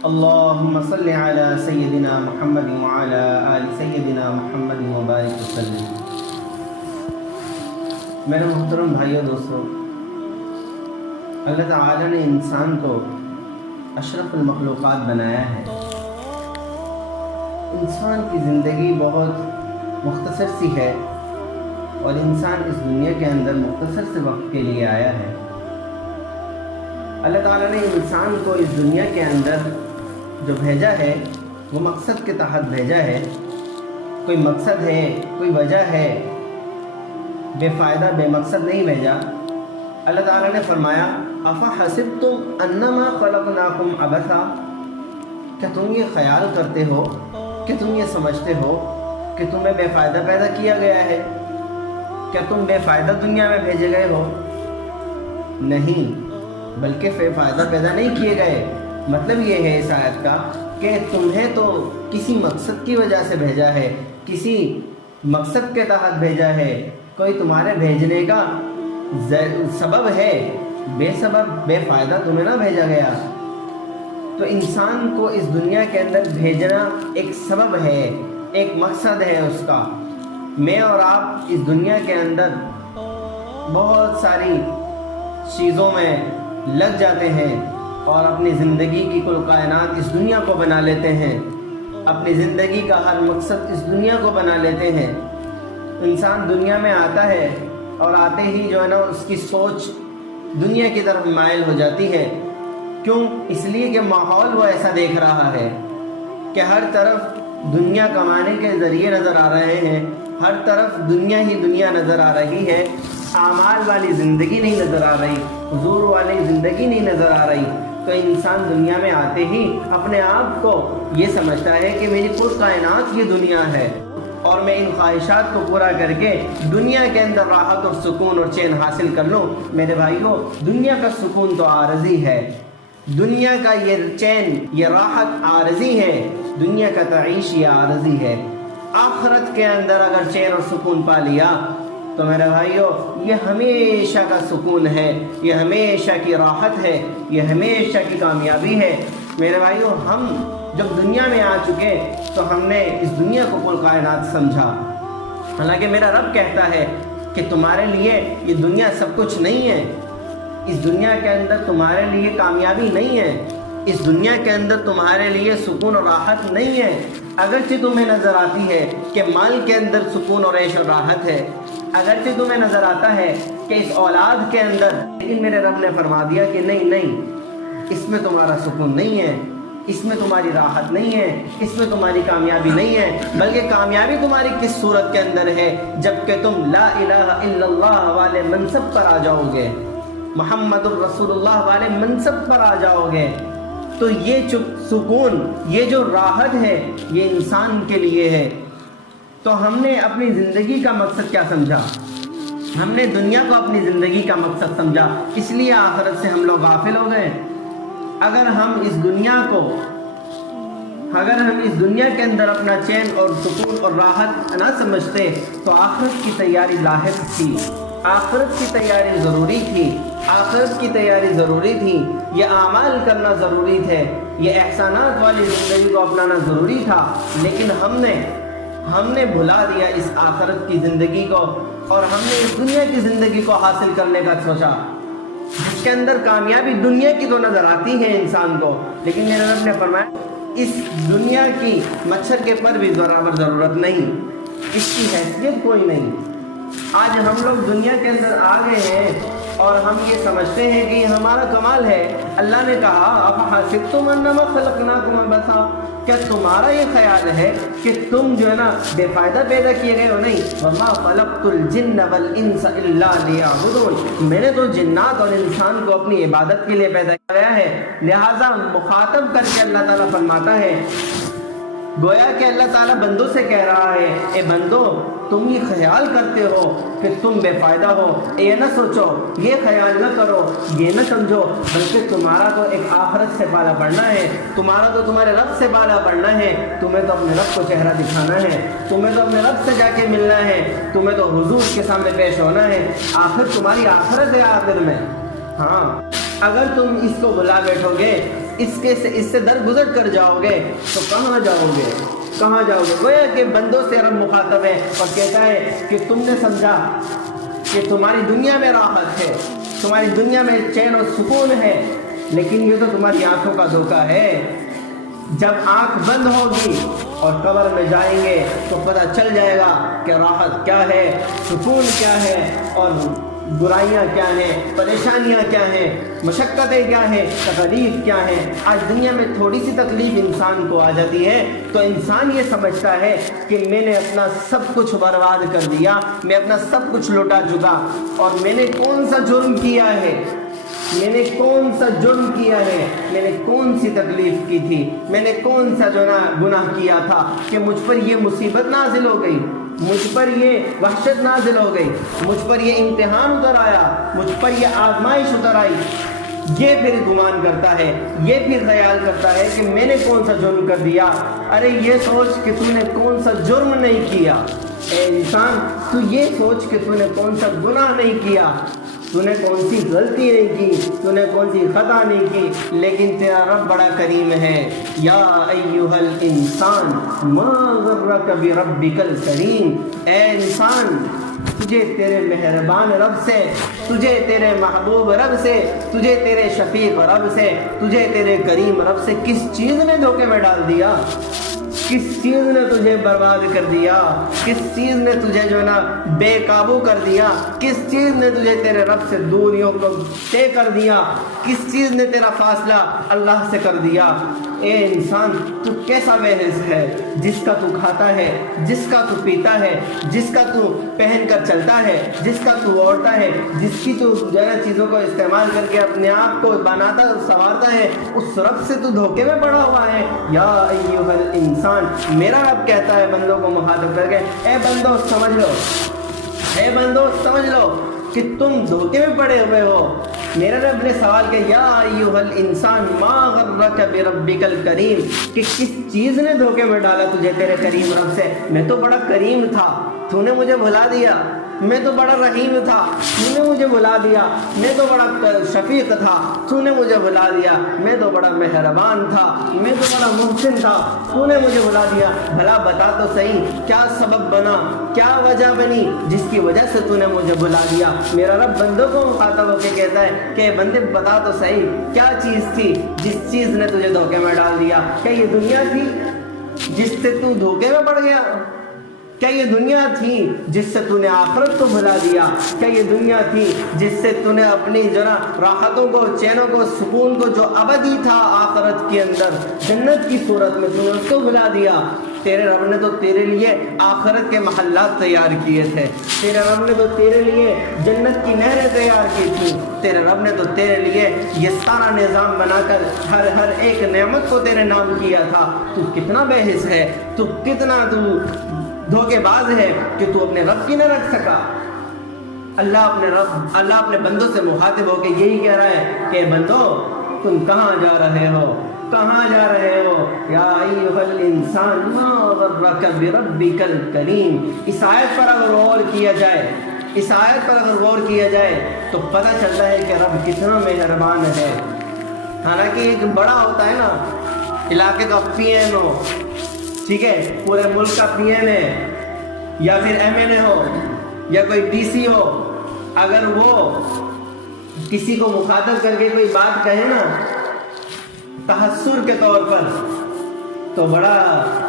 اللهم صل علی سیدنا محمد وعلی آل سیدنا محمد وبارک وسلم۔ میرے محترم بھائیو دوستو، اللہ تعالی نے انسان کو اشرف المخلوقات بنایا ہے۔ انسان کی زندگی بہت مختصر سی ہے اور انسان اس دنیا کے اندر مختصر سے وقت کے لیے آیا ہے۔ اللہ تعالیٰ نے انسان کو اس دنیا کے اندر جو بھیجا ہے وہ مقصد کے تحت بھیجا ہے۔ کوئی مقصد ہے، کوئی وجہ ہے، بے فائدہ بے مقصد نہیں بھیجا۔ اللہ تعالیٰ نے فرمایا افحسبتم انما خلقناکم عبثا، کیا تم یہ خیال کرتے ہو، کہ تم یہ سمجھتے ہو کہ تمہیں بے فائدہ پیدا کیا گیا ہے؟ کیا تم بے فائدہ دنیا میں بھیجے گئے ہو؟ نہیں، بلکہ بے فائدہ پیدا نہیں کیے گئے۔ مطلب یہ ہے اس آیت کا کہ تمہیں تو کسی مقصد کی وجہ سے بھیجا ہے، کسی مقصد کے تحت بھیجا ہے، کوئی تمہارے بھیجنے کا سبب ہے، بے سبب بے فائدہ تمہیں نہ بھیجا گیا۔ تو انسان کو اس دنیا کے اندر بھیجنا ایک سبب ہے، ایک مقصد ہے اس کا۔ میں اور آپ اس دنیا کے اندر بہت ساری چیزوں میں لگ جاتے ہیں اور اپنی زندگی کی کل کائنات اس دنیا کو بنا لیتے ہیں، اپنی زندگی کا ہر مقصد اس دنیا کو بنا لیتے ہیں۔ انسان دنیا میں آتا ہے اور آتے ہی جو ہے نا اس کی سوچ دنیا کی طرف مائل ہو جاتی ہے۔ کیوں؟ اس لیے کہ ماحول وہ ایسا دیکھ رہا ہے کہ ہر طرف دنیا کمانے کے ذریعے نظر آ رہے ہیں، ہر طرف دنیا ہی دنیا نظر آ رہی ہے، اعمال والی زندگی نہیں نظر آ رہی، حضور والی زندگی نہیں نظر آ رہی۔ تو انسان دنیا میں آتے ہی اپنے آپ کو یہ سمجھتا ہے کہ میری پور کائنات یہ دنیا ہے اور میں ان خواہشات کو پورا کر کے دنیا کے اندر راحت اور سکون اور چین حاصل کر لوں۔ میرے بھائیوں، دنیا کا سکون تو عارضی ہے، دنیا کا یہ چین یہ راحت عارضی ہے، دنیا کا تعیش یہ عارضی ہے۔ آخرت کے اندر اگر چین اور سکون پا لیا تو میرے بھائیوں یہ ہمیشہ کا سکون ہے، یہ ہمیشہ کی راحت ہے، یہ ہمیشہ کی کامیابی ہے۔ میرے بھائیوں، ہم جب دنیا میں آ چکے تو ہم نے اس دنیا کو کل کائنات سمجھا، حالانکہ میرا رب کہتا ہے کہ تمہارے لیے یہ دنیا سب کچھ نہیں ہے، اس دنیا کے اندر تمہارے لیے کامیابی نہیں ہے، اس دنیا کے اندر تمہارے لیے سکون اور راحت نہیں ہے۔ اگرچہ تمہیں نظر آتی ہے کہ مال کے اندر سکون اور عیش اور راحت ہے، اگرچہ تمہیں نظر آتا ہے کہ اس اولاد کے اندر، لیکن میرے رب نے فرما دیا کہ نہیں، اس میں تمہارا سکون نہیں ہے، اس میں تمہاری راحت نہیں ہے، اس میں تمہاری کامیابی نہیں ہے، بلکہ کامیابی تمہاری کس صورت کے اندر ہے؟ جب کہ تم لا الہ الا اللہ والے منصب پر آ جاؤ گے، محمد الرسول اللہ والے منصب پر آ جاؤ گے، تو یہ سکون، یہ جو راحت ہے، یہ انسان کے لیے ہے۔ تو ہم نے اپنی زندگی کا مقصد کیا سمجھا؟ ہم نے دنیا کو اپنی زندگی کا مقصد سمجھا، اس لیے آخرت سے ہم لوگ غافل ہو گئے۔ اگر ہم اس دنیا کے اندر اپنا چین اور سکون اور راحت نہ سمجھتے تو آخرت کی تیاری لاحق تھی، آخرت کی تیاری ضروری تھی، آخرت کی تیاری ضروری تھی، یہ اعمال کرنا ضروری تھے، یہ احسانات والی زندگی کو اپنانا ضروری تھا، لیکن ہم نے بھلا دیا اس آخرت کی زندگی کو اور ہم نے اس دنیا کی زندگی کو حاصل کرنے کا سوچا، جس کے اندر کامیابی دنیا کی تو نظر آتی ہے انسان کو، لیکن میرے رب نے فرمایا اس دنیا کی مچھر کے پر بھی برابر ضرورت نہیں، اس کی حیثیت کوئی نہیں۔ آج ہم لوگ دنیا کے اندر آ گئے ہیں اور ہم یہ سمجھتے ہیں کہ یہ ہمارا کمال ہے۔ اللہ نے کہا افحسبتم انما خلقناکم عبثا، کیا تمہارا یہ خیال ہے کہ تم جو ہے نا بے فائدہ پیدا کیے گئے ہو؟ نہیں، وما خلقت الجن والانس الا لیعبدون، میں نے تو جنات اور انسان کو اپنی عبادت کے لیے پیدا کیا گیا ہے۔ لہٰذا مخاطب کر کے اللہ تعالیٰ فرماتا ہے، گویا کہ اللہ تعالیٰ بندوں سے کہہ رہا ہے، اے بندو تم یہ خیال کرتے ہو کہ تم بے فائدہ ہو، یہ نہ سوچو، یہ خیال نہ کرو، یہ نہ سمجھو، بلکہ تمہارا تو ایک آخرت سے بالا پڑنا ہے، تمہارا تو تمہارے رب سے بالا پڑنا ہے، تمہیں تو اپنے رب کو چہرہ دکھانا ہے، تمہیں تو اپنے رب سے جا کے ملنا ہے، تمہیں تو حضور کے سامنے پیش ہونا ہے، آخر تمہاری آخرت ہے آخر میں۔ ہاں، اگر تم اس کو بھلا بیٹھو گے، اس سے درگزر کر جاؤ گے تو کہاں جاؤ گے؟ کہاں جاؤ گے؟ گویا کہ بندوں سے رب مخاطب ہے اور کہتا ہے کہ تم نے سمجھا کہ تمہاری دنیا میں راحت ہے، تمہاری دنیا میں چین و سکون ہے، لیکن یہ تو تمہاری آنکھوں کا دھوکہ ہے۔ جب آنکھ بند ہوگی اور قبر میں جائیں گے تو پتہ چل جائے گا کہ راحت کیا ہے، سکون کیا ہے، اور برائیاں کیا ہیں، پریشانیاں کیا ہیں، مشقتیں کیا ہیں، تکلیف کیا ہیں۔ آج دنیا میں تھوڑی سی تکلیف انسان کو آ جاتی ہے تو انسان یہ سمجھتا ہے کہ میں نے اپنا سب کچھ برباد کر دیا، میں اپنا سب کچھ لوٹا چکا، اور میں نے کون سا جرم کیا ہے، میں نے کون سا جرم کیا ہے، میں نے کون سی تکلیف کی تھی، میں نے کون سا گناہ کیا تھا کہ مجھ پر یہ مصیبت نازل ہو گئی، مجھ پر یہ وحشت نازل ہو گئی، مجھ پر یہ امتحان اتر آیا، مجھ پر یہ آزمائش اتر آئی۔ یہ پھر گمان کرتا ہے، یہ پھر خیال کرتا ہے کہ میں نے کون سا جرم کر دیا۔ ارے یہ سوچ کہ تو نے کون سا جرم نہیں کیا، اے انسان تو یہ سوچ کہ تو نے کون سا گناہ نہیں کیا، تو نے کون سی غلطی نہیں کی، تو نے کون سی خطا نہیں کی، لیکن تیرا رب بڑا کریم ہے۔ یا ایھا الانسان ما غرک بربک الکریم، اے انسان تجھے تیرے مہربان رب سے، تجھے تیرے محبوب رب سے، تجھے تیرے شفیق رب سے، تجھے تیرے کریم رب سے کس چیز نے دھوکے میں ڈال دیا؟ کس چیز نے تجھے برباد کر دیا؟ کس چیز نے تجھے جو ہے نا بے قابو کر دیا؟ کس چیز نے تجھے تیرے رب سے دوریوں کو طے کر دیا؟ کس چیز نے تیرا فاصلہ اللہ سے کر دیا؟ اے انسان تو کیسا بے حس ہے، جس کا تو کھاتا ہے، جس کا تو پیتا ہے، جس کا تو پہن کر چلتا ہے، جس کا تو اوڑھتا ہے، جس کی تو جو ہے چیزوں کو استعمال کر کے اپنے آپ کو بناتا سنوارتا ہے، اس رب سے تو دھوکے میں پڑا ہوا ہے۔ یا ایھا الانسان، میرا رب کہتا ہے بندوں کو مخاطب کر کے، اے بندو سمجھ لو، اے بندو سمجھ لو کہ تم دھوکے میں پڑے ہوئے ہو۔ میرا رب نے سوال کیا، یا ایھا الانسان ما غرک بربک الکریم، کہ کس چیز نے دھوکے میں ڈالا تجھے تیرے کریم رب سے؟ میں تو بڑا کریم تھا، تو نے مجھے بھلا دیا۔ میں تو بڑا رحیم تھا، تو نے مجھے بھلا دیا۔ میں تو بڑا شفیق تھا، تو نے مجھے بھلا دیا۔ میں تو بڑا مہربان تھا، میں تو بڑا محسن تھا، تو نے مجھے بھلا دیا۔ بھلا بتا تو صحیح کیا سبب بنا، کیا وجہ بنی جس کی وجہ سے تو نے مجھے بھلا دیا؟ میرا رب بندوں کو مخاطب ہو کے کہتا ہے کہ بندے بتا تو صحیح کیا چیز تھی جس چیز نے تجھے دھوکے میں ڈال دیا؟ کیا یہ دنیا تھی جس سے تو دھوکے میں پڑ گیا؟ کیا یہ دنیا تھی جس سے تو نے آخرت کو بھلا دیا؟ کیا یہ دنیا تھی جس سے تو نے اپنی راحتوں کو، چینوں کو، سکون کو جو ابدی تھا آخرت کے اندر جنت کی صورت میں، تو نے اس کو بھلا دیا؟ تیرے رب نے تو تیرے لیے آخرت کے محلات تیار کیے تھے، تیرے رب نے تو تیرے لیے جنت کی نہریں تیار کی تھی، تیرے رب نے تو تیرے لیے یہ سارا نظام بنا کر ہر ایک نعمت کو تیرے نام کیا تھا۔ تو کتنا بے حس ہے، تو کتنا تو دھوکے باز ہے کہ تو اپنے رب کی نہ رکھ سکا۔ اللہ اپنے بندوں سے مخاطب ہو کے یہی کہہ رہا ہے کہ بندو تم کہاں جا رہے ہو، کہاں جا رہے ہو؟ یا ایھا الانسان ما غرک بربک الکریم۔ اس آیت پر اگر غور کیا جائے، اس آیت پر اگر غور کیا جائے تو پتہ چلتا ہے کہ رب کتنا مہربان ہے۔ حالانکہ ایک بڑا ہوتا ہے نا، علاقے کا پی ایم ہو، ٹھیک ہے، پورے ملک کا پی ایم ہے، یا پھر ایم این اے ہو، یا کوئی ڈی سی ہو، اگر وہ کسی کو مخاطب کر کے کوئی بات کہے نا تحسر کے طور پر، تو بڑا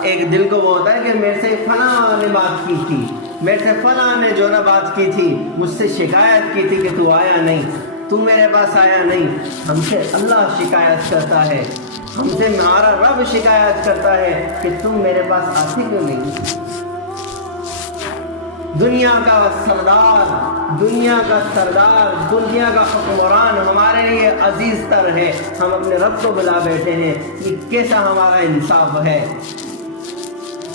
ایک دل کو وہ ہوتا ہے کہ میرے سے فلاں نے بات کی تھی، میرے سے فلاں نے جو نا بات کی تھی، مجھ سے شکایت کی تھی کہ تو آیا نہیں، تو میرے پاس آیا نہیں۔ ہم سے اللہ شکایت کرتا ہے، ہم سے ہمارا رب شکایت کرتا ہے کہ تم میرے پاس آتے کیوں نہیں؟ دنیا کا سردار، دنیا کا سردار، دنیا کا حکمران ہمارے لیے عزیز تر ہے، ہم اپنے رب کو بلا بیٹھے ہیں۔ یہ کیسا ہمارا انصاف ہے؟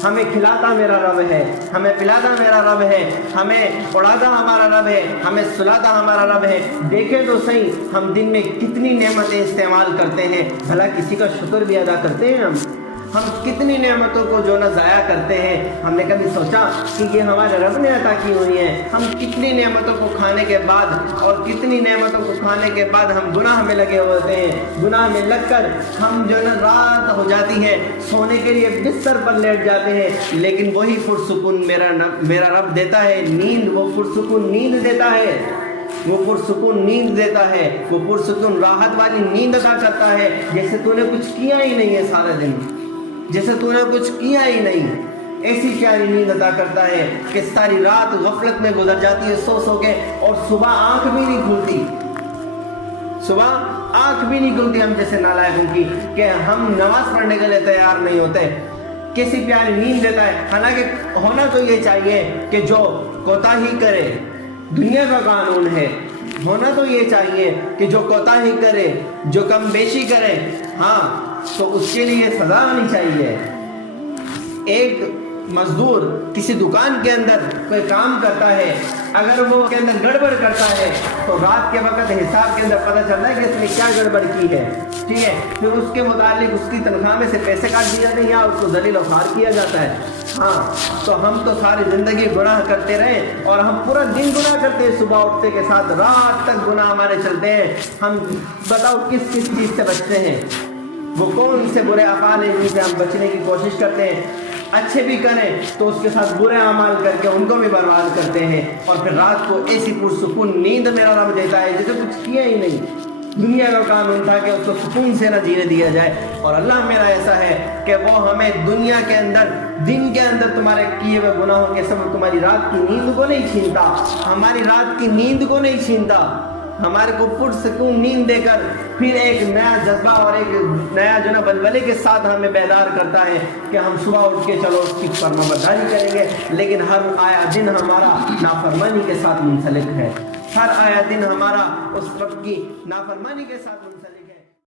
ہمیں کھلاتا میرا رب ہے، ہمیں پلاتا میرا رب ہے، ہمیں اڑاتا ہمارا رب ہے، ہمیں سلاتا ہمارا رب ہے۔ دیکھیں تو صحیح ہم دن میں کتنی نعمتیں استعمال کرتے ہیں، بھلا کسی کا شکر بھی ادا کرتے ہیں ہم؟ ہم کتنی نعمتوں کو جو نہ ضائع کرتے ہیں. ہم نے کبھی سوچا کہ یہ ہمارے رب نے عطا کی ہوئی ہیں. ہم کتنی نعمتوں کو کھانے کے بعد اور کتنی نعمتوں کو کھانے کے بعد ہم گناہ میں لگے ہوتے ہیں. گناہ میں لگ کر ہم جو نا رات ہو جاتی ہے, سونے کے لیے بستر پر لیٹ جاتے ہیں, لیکن وہی پرسکون میرا رب دیتا ہے نیند. وہ پرسکون نیند دیتا ہے, وہ پرسکون نیند دیتا ہے, وہ پرسکون راحت والی نیند عطا کرتا ہے, جیسے تو نے کچھ کیا ہی نہیں ہے سارا دن, جیسے تو نے کچھ کیا ہی نہیں. ایسی پیاری نیند عطا کرتا ہے کہ ساری رات غفلت میں گزر جاتی ہے سو سو کے, اور صبح آنکھ بھی نہیں کھلتی, صبح آنکھ بھی نہیں کھلتی ہم جیسے نالائقوں کی, کہ ہم نماز پڑھنے کے لیے تیار نہیں ہوتے. کیسی پیاری نیند دیتا ہے. حالانکہ ہونا تو یہ چاہیے کہ جو کوتاہی کرے, دنیا کا قانون ہے, ہونا تو یہ چاہیے کہ جو کوتاہی کرے, جو کم بیشی کرے, ہاں تو اس کے لیے سزا ہونی چاہیے. ایک مزدور کسی دکان کے اندر کوئی کام کرتا ہے, اگر وہ کے اندر گڑبڑ کرتا ہے تو رات کے وقت حساب کے اندر پتہ چلتا ہے کہ اس نے کیا گڑبڑ کی ہے, ٹھیک ہے. پھر اس کے متعلق اس کی تنخواہ میں سے پیسے کاٹ دیے جاتے ہیں یا اس کو ذلیل و خوار کیا جاتا ہے. ہاں تو ہم تو ساری زندگی گناہ کرتے رہے, اور ہم پورا دن گناہ کرتے ہیں, صبح اٹھتے کے ساتھ رات تک گناہ ہمارے چلتے ہیں. ہم بتاؤ کس کس چیز سے بچتے ہیں, وہ کون سے برے افعال ہیں جن سے ہم بچنے کی کوشش کرتے ہیں. اچھے بھی کریں تو اس کے ساتھ برے اعمال کر کے ان کو بھی برباد کرتے ہیں, اور پھر رات کو ایسی پرسکون نیند میرا رب دیتا ہے جیسے کچھ کیا ہی نہیں. دنیا کا قانون تھا کہ اس کو سکون سے نہ جینے دیا جائے, اور اللہ میرا ایسا ہے کہ وہ ہمیں دنیا کے اندر, دن کے اندر تمہارے کیے ہوئے گناہوں کے سبب تمہاری رات کی نیند کو نہیں چھینتا, ہماری رات کی نیند کو نہیں چھینتا, ہمارے کو پرسکون نیند دے کر پھر ایک نیا جذبہ اور ایک نیا جو نا بلبلے کے ساتھ ہمیں بیدار کرتا ہے کہ ہم صبح اٹھ کے چلو اس کی فرما برداری کریں گے. لیکن ہر آیا دن ہمارا نافرمانی کے ساتھ منسلک ہے, ہر آیا دن ہمارا اس رب کی نافرمانی کے ساتھ